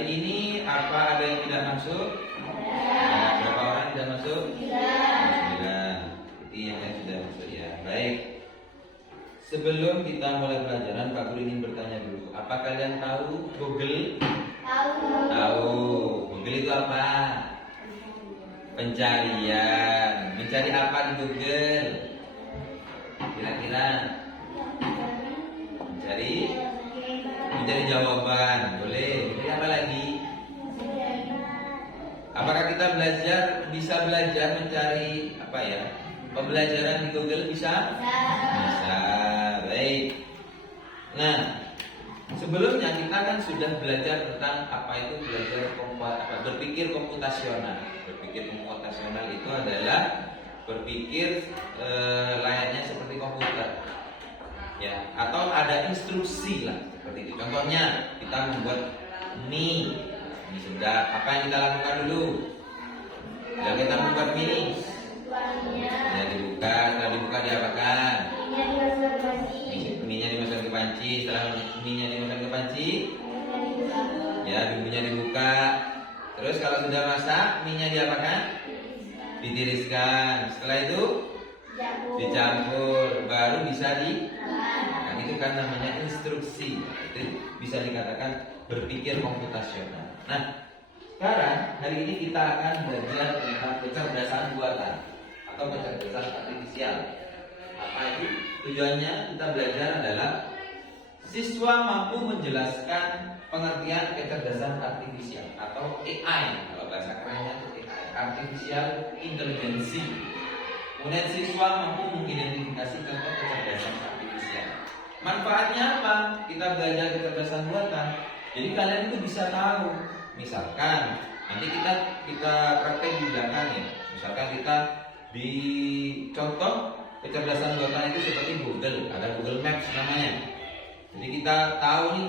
Hari ini apa ada yang tidak masuk? Nah, berapa orang tidak masuk? 9. Ini yang lain sudah masuk ya. Baik. Sebelum kita mulai pelajaran, Pak Guru ingin bertanya dulu. Apa kalian tahu Google? Tahu. Google itu apa? Pencarian. Mencari apa di Google? Kira-kira? Mencari jawaban. Boleh. Mencari apa lagi? Apakah kita bisa belajar mencari apa ya? Pembelajaran di Google bisa? Bisa. Baik. Nah, sebelumnya kita kan sudah belajar tentang apa itu berpikir komputasional. Berpikir komputasional itu adalah berpikir layaknya seperti komputer. Ya, atau ada instruksi lah seperti itu. Contohnya kita membuat mie. Ini sudah. Apa yang kita lakukan dulu? Ya, kita membuat mie. Ya, dibuka. Setelah dibuka diapakan? Mie-nya dimasukkan ke panci. Setelah mie-nya dimasukkan ke panci, ya, bumbunya dibuka. Terus kalau sudah masak, mie-nya diapakan? Ditiriskan. Setelah itu dicampur, baru bisa nah, itu kan namanya instruksi. Itu bisa dikatakan berpikir komputasional. Nah, sekarang hari ini kita akan belajar tentang kecerdasan buatan atau kecerdasan artifisial. Apa itu? Tujuannya kita belajar adalah siswa mampu menjelaskan pengertian kecerdasan artifisial atau AI. Kalau bahasa kerennya itu AI, Artificial Intelligence. Kemudian siswa mampu mengidentifikasi contoh kecerdasan artifisial. Manfaatnya apa? Kita belajar kecerdasan buatan. Jadi kalian itu bisa tahu. Misalkan nanti kita praktek di belakang ya. Misalkan kita di contoh kecerdasan buatan itu seperti Google, ada Google Maps namanya. Jadi kita tahu nih,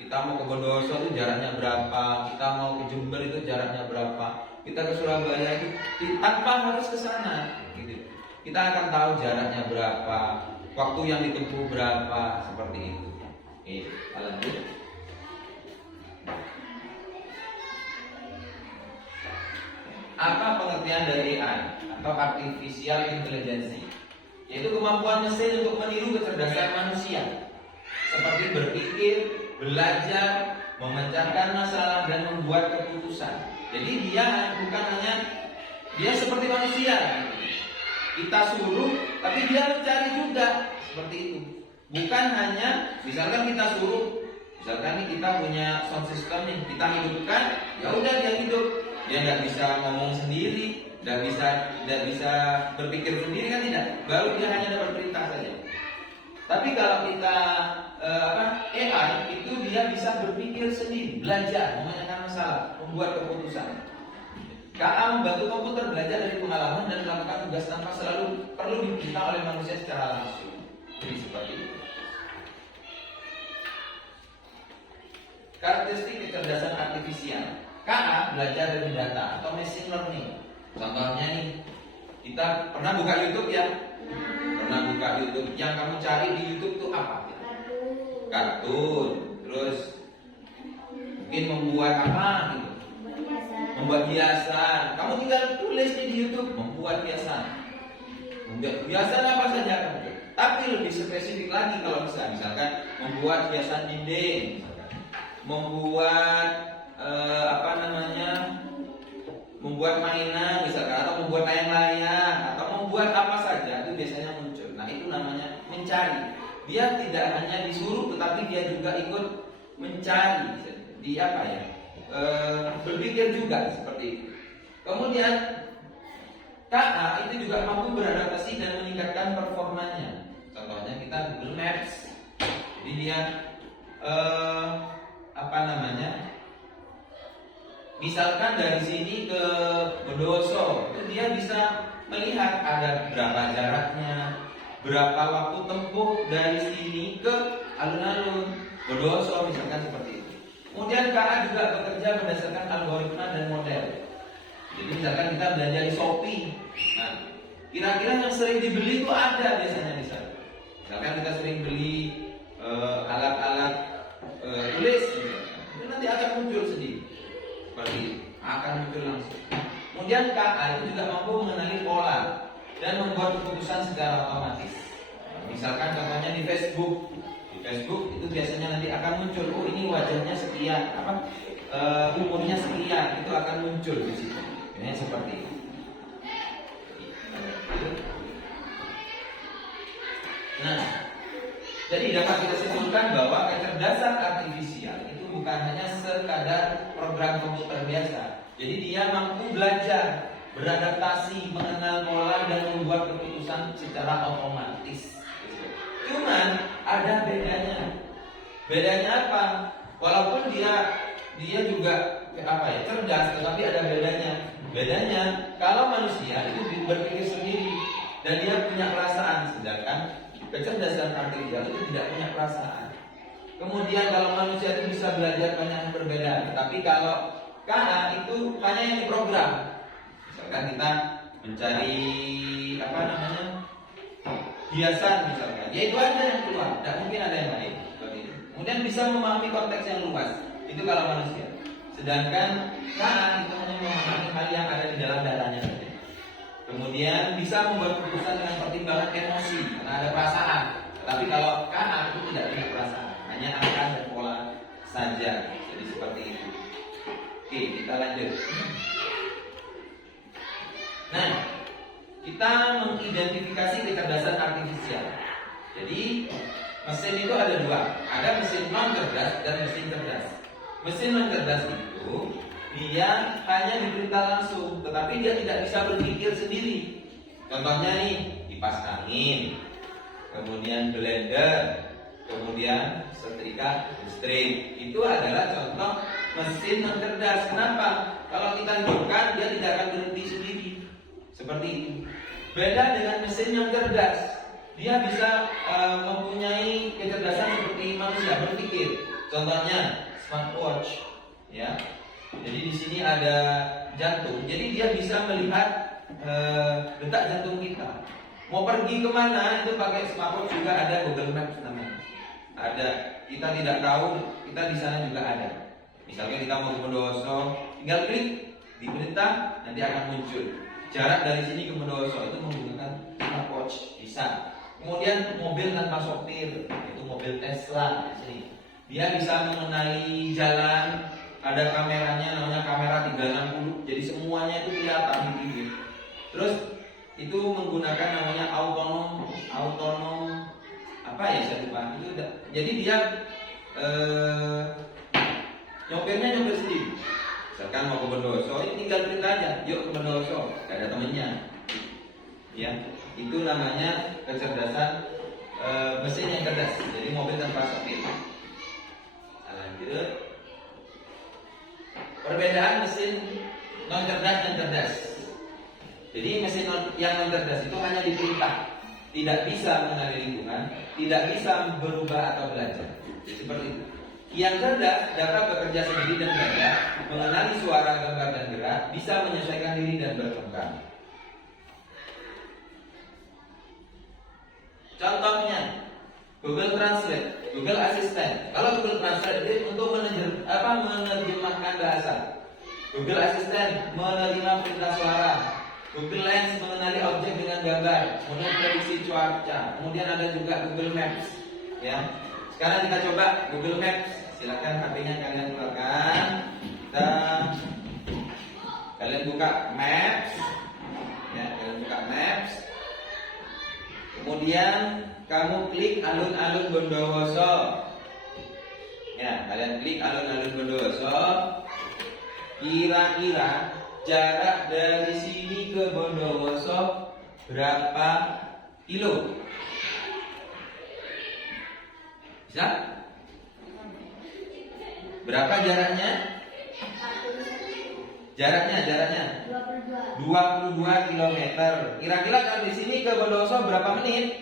kita mau ke Bondowoso itu jaraknya berapa, kita mau ke Jember itu jaraknya berapa, kita ke Surabaya itu tanpa harus ke sana. Gitu. Kita akan tahu jaraknya berapa, waktu yang ditempuh berapa, seperti itu. Oke, kita lanjut. Apa pengertian dari AI atau Artificial Intelligence? Yaitu kemampuan mesin untuk meniru kecerdasan manusia, seperti berpikir, belajar, memecahkan masalah, dan membuat keputusan. Jadi dia bukan hanya seperti manusia. Kita suruh, tapi dia mencari juga, seperti itu. Bukan hanya, misalkan kita suruh, misalkan nih kita punya sound system nih, kita hidupkan, ya udah dia hidup. Dia nggak bisa ngomong sendiri, nggak bisa berpikir sendiri kan tidak. Baru dia hanya dapat perintah saja. Tapi kalau kita AI itu dia bisa berpikir sendiri, belajar, memecahkan masalah, membuat keputusan. KA membantu komputer belajar dari pengalaman dan melakukan tugas tanpa selalu perlu diperintah oleh manusia secara langsung. Jadi seperti itu. Karakteristik kecerdasan artifisial. KA belajar dari data atau machine learning. Contohnya nih, kita pernah buka YouTube ya? Pernah buka YouTube. Yang kamu cari di YouTube tuh apa? Kartun. Terus mungkin membuat apa gitu? Membuat hiasan. Kamu tinggal tulis di YouTube membuat hiasan. Membuat hiasan apa saja kamu. Tapi lebih spesifik lagi kalau misalkan membuat hiasan dinding, membuat membuat mainan misalkan, atau membuat layang-layang, atau membuat apa saja, itu biasanya muncul. Nah, itu namanya mencari. Dia tidak hanya disuruh, tetapi dia juga ikut mencari. Dia berpikir juga seperti itu. Kemudian KA itu juga mampu beradaptasi dan meningkatkan performanya. Contohnya kita Google Maps. Jadi dia misalkan dari sini ke Bondowoso, itu dia bisa melihat ada berapa jaraknya, berapa waktu tempuh dari sini ke alun-alun Bondowoso, misalkan seperti itu. Kemudian KA juga bekerja berdasarkan algoritma dan model. Jadi misalkan kita belanja di Shopee, nah kira-kira yang sering dibeli itu ada biasanya di sana. Misalkan kita sering beli alat-alat tulis, itu nanti akan muncul sendiri. seperti itu, akan muncul langsung. Kemudian KA itu juga mampu mengenali pola dan membuat keputusan secara otomatis. Misalkan contohnya di Facebook. Di Facebook itu biasanya nanti akan muncul, oh ini wajahnya sekian, umurnya sekian, itu akan muncul di situ. Ini seperti itu. Nah, jadi dapat kita simpulkan bahwa kecerdasan artifisial itu bukan hanya sekadar program komputer biasa. Jadi dia mampu belajar, beradaptasi, mengenal pola dan membuat keputusan secara otomatis. Cuman ada bedanya. Bedanya apa? Walaupun dia juga cerdas, tetapi ada bedanya. Bedanya kalau manusia itu berpikir sendiri dan dia punya perasaan, sedangkan kecerdasan artifisial itu tidak punya perasaan. Kemudian kalau manusia itu bisa belajar banyak yang berbeda, tapi kalau KA itu hanya yang diprogram. Misalkan kita mencari hiasan misalkan, ya itu aja yang keluar, tidak mungkin ada yang lain. Kemudian bisa memahami konteks yang luas, itu kalau manusia. Sedangkan KA itu hanya memahami hal yang ada di dalam datanya saja. Kemudian bisa membuat keputusan dengan pertimbangan emosi, karena ada perasaan. Tapi kalau KA itu tidak punya perasaan, hanya angka dan pola saja. Jadi seperti itu. Oke, kita lanjut. Nah, kita mengidentifikasi kecerdasan artifisial. Jadi mesin itu ada dua, ada mesin non cerdas dan mesin cerdas. Mesin non cerdas itu dia hanya diperintah langsung, tetapi dia tidak bisa berpikir sendiri. Contohnya nih, kipas angin, kemudian blender, kemudian setrika listrik. Itu adalah contoh mesin non cerdas. Kenapa? Kalau kita hidupkan, dia tidak akan berhenti sendiri. Seperti itu. Beda dengan mesin yang cerdas, dia bisa mempunyai kecerdasan seperti manusia, berpikir. Contohnya smartwatch, ya. Jadi di sini ada jantung. Jadi dia bisa melihat detak jantung kita. Mau pergi kemana itu pakai smartwatch juga ada Google Maps namanya. Ada. Kita tidak tahu, kita di sana juga ada. Misalnya kita mau ke Bondowoso, tinggal klik di perintah, nanti akan muncul. Jarak dari sini ke Bondowoso itu menggunakan smartwatch bisa. Kemudian mobil tanpa sopir, itu mobil Tesla di sini. Dia bisa mengenali jalan, ada kameranya namanya kamera 360. Jadi semuanya itu kelihatan di TV. Terus itu menggunakan namanya autonom saya lupa. Itu jadi dia nyopirnya nyopir sendiri. Misalkan mau ke Bondowoso, ini tinggal perintah aja, yuk ke Bondowoso, gak ada temennya. Ya, itu namanya kecerdasan mesin yang cerdas. Jadi mobil tanpa sopir. Lanjut. Perbedaan mesin non cerdas dan cerdas. Jadi mesin yang non cerdas itu hanya diperintah, tidak bisa mengenali lingkungan, tidak bisa berubah atau belajar. Jadi seperti itu. Yang cerdas dapat bekerja sendiri dan belajar, mengenali suara, gambar dan gerak, bisa menyesuaikan diri dan berkembang. Contohnya Google Translate, Google Assistant. Kalau Google Translate itu untuk menerjemahkan bahasa. Google Assistant menerima perintah suara. Google Lens mengenali objek dengan gambar, kemudian prediksi cuaca. Kemudian ada juga Google Maps. Ya. Sekarang kita coba Google Maps. Silakan HP-nya kalian keluarkan. Kalian buka Maps. Ya, kalian buka Maps. Kemudian kamu klik alun-alun Bondowoso. Ya, kalian klik alun-alun Bondowoso. Kira-kira jarak dari sini ke Bondowoso berapa kilo? Bisa? Berapa jaraknya? Jaraknya 22 km. Kira-kira dari sini ke Bondowoso berapa menit?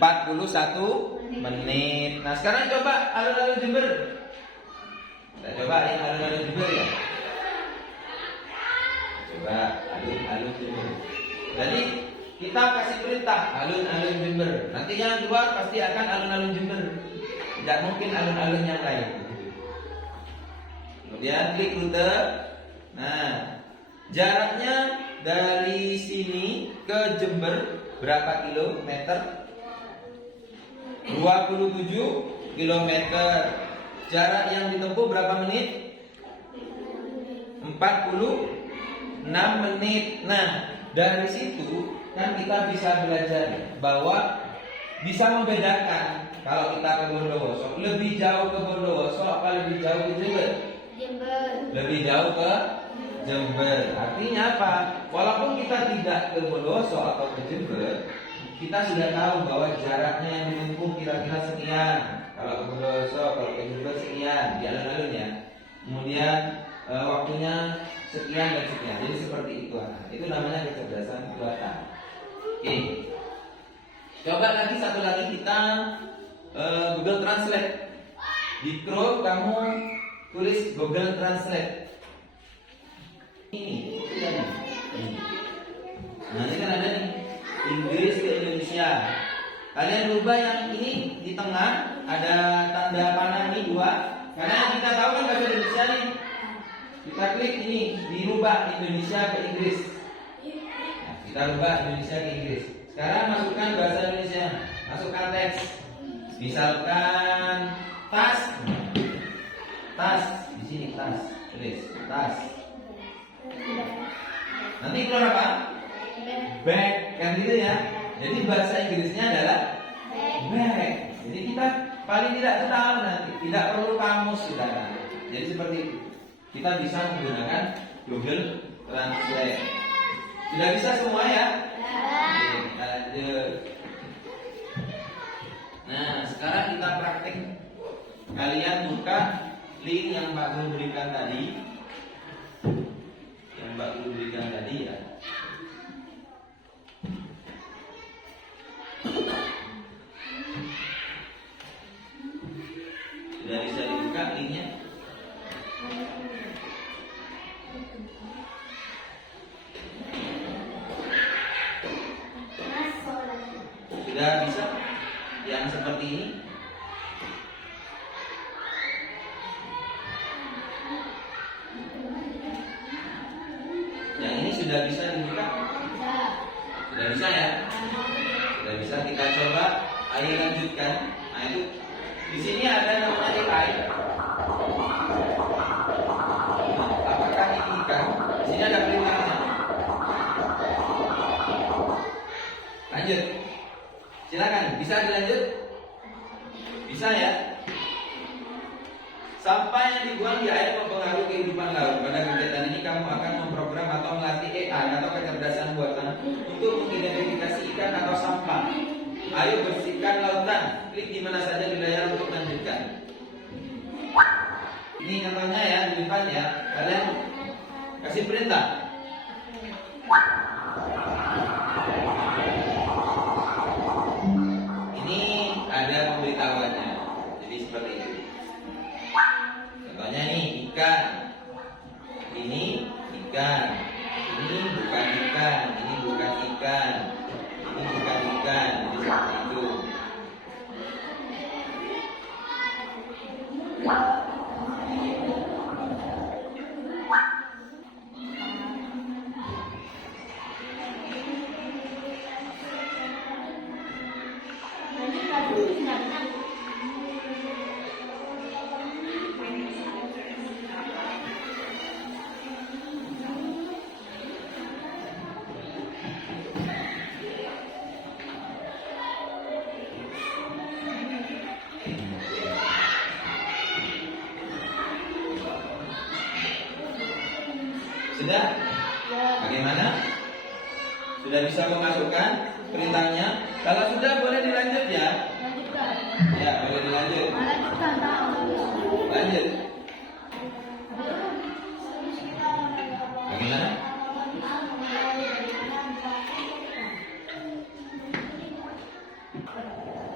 41 menit. Nah, sekarang coba alun-alun Jember. Kita coba yang alun-alun Jember ya. Coba alun-alun Jember. Jadi kita kasih perintah alun-alun Jember. Nanti yang keluar pasti akan alun-alun Jember. Tidak mungkin alun-alun yang lain. Kemudian klik rute. Nah, jaraknya dari sini ke Jember berapa kilometer? 27 kilometer. Jarak yang ditempuh berapa menit? 46 menit. Nah, dari situ kan kita bisa belajar bahwa bisa membedakan kalau kita ke Bondowoso, lebih jauh ke Bondowoso apa lebih jauh ke Jember? Jember. Lebih jauh ke Jember. Artinya apa? Walaupun kita tidak ke Bondowoso atau ke Jember, kita sudah tahu bahwa jaraknya yang ditempuh kira-kira sekian. Kalau ke Bondowoso, kalau ke Jember sekian, di alun-alun ya. Kemudian waktunya sekian dan sekian. Jadi seperti itu. Itu namanya kecerdasan buatan. Oke. Coba lagi satu lagi kita Google Translate. Di Chrome kamu tulis Google Translate. Ini. Nah, ini kan ada nih Inggris ke Indonesia. Kalian rubah yang ini di tengah ada tanda panah ini 2. Karena kita tahu kan bahasa Indonesia nih. Kita klik ini dirubah Indonesia ke Inggris. Nah, kita rubah Indonesia ke Inggris. Sekarang masukkan bahasa Indonesia. Masukkan teks. Misalkan tas. Tas di sini tas. Tulis tas. Nanti keluar apa? Bag, kan gitu ya. Jadi bahasa Inggrisnya adalah bag. Jadi kita paling tidak tahu nanti, tidak perlu kamus kita nanti. Jadi seperti itu. Kita bisa menggunakan Google Translate. Sudah bisa semua ya? Oke, lanjut. Nah, sekarang kita praktik. Kalian buka link yang Mbak Guru berikan tadi. Yang Mbak Guru berikan tadi ya. Sudah bisa dibuka linknya? Sudah bisa? Yang seperti ini? Yang ini sudah bisa dibuka? Sudah bisa ya? Sudah bisa, kita coba. Ayo lanjutkan. Nah itu di sini ada namanya AI. Apakah ini ikan? Di sini ada perintahnya. Lanjut. Silakan, bisa dilanjut? Bisa ya? Sampah yang dibuang di air mempengaruhi kehidupan laut. Pada kegiatan ini kamu akan memprogram atau melatih AI atau kecerdasan buatan untuk mengidentifikasi ikan atau sampah. Ayo bersihkan lautan. Klik di mana saja di layar untuk lanjutkan. Ini contohnya ya di depan ya. Kalian kasih perintah. Ini ada pemberitahuannya. Jadi seperti itu. Contohnya nih ikan. Ini ikan. Ini bukan ikan. Ini bukan ikan. Ini bukan ikan. Jadi seperti itu. Sudah? Bagaimana? Sudah bisa memasukkan perintahnya? Kalau sudah boleh dilanjut ya? Ya, boleh dilanjut. Lanjut. Bagaimana?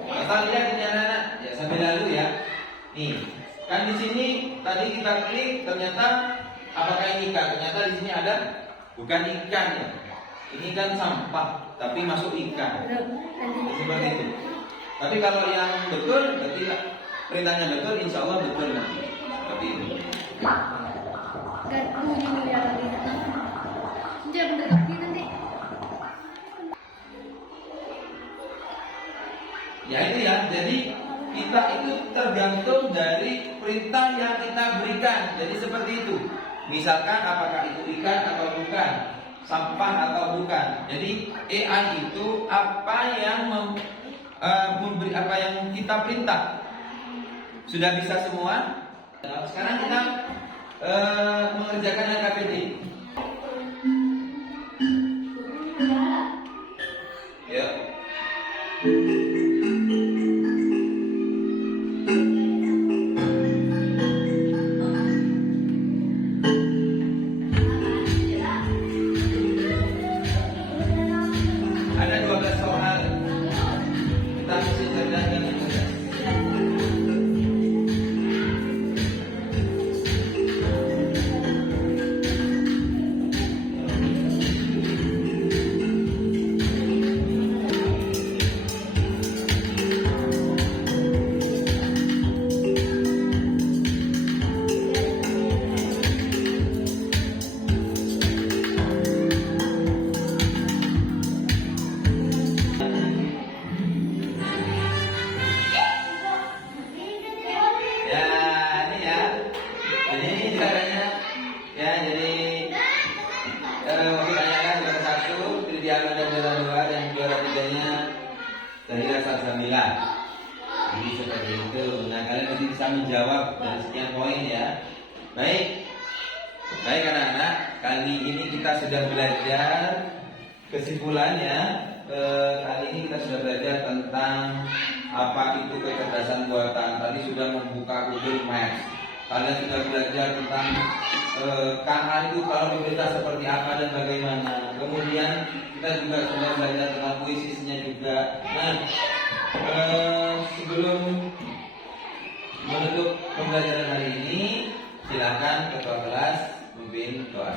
Asal lihat ini anak-anak. Ya, sambil lalu ya. Nih, kan di sini tadi kita klik ternyata apakah ini ikan? Ternyata di sini ada bukan ikan ya. Ini kan sampah, tapi masuk ikan. Seperti itu. Tapi kalau yang betul, berarti perintahnya betul, insya Allah betul nanti. Seperti itu. dari perintah yang kita berikan. Jadi seperti itu. Misalkan apakah itu ikan atau bukan, sampah atau bukan. Jadi AI itu apa yang memberi apa yang kita perintah. Sudah bisa semua? Sekarang kita mengerjakan LKPD. Ya. Ada 12 soal. Kita mesti kerjakan yang mudah. Zahira Salsabila. Jadi seperti itu. Nah, kalian masih bisa menjawab dari sekian poin ya. Baik. Baik anak-anak, kali ini kita sudah belajar kesimpulannya. Kali ini kita sudah belajar tentang apa itu kecerdasan buatan. Tadi sudah membuka Google Maps. Kalian sudah belajar tentang KA itu kalau diberita seperti apa dan bagaimana. Kemudian kita juga sudah belajar tentang puisinya juga. Nah, sebelum menutup pembelajaran hari ini, silakan ketua kelas memimpin doa.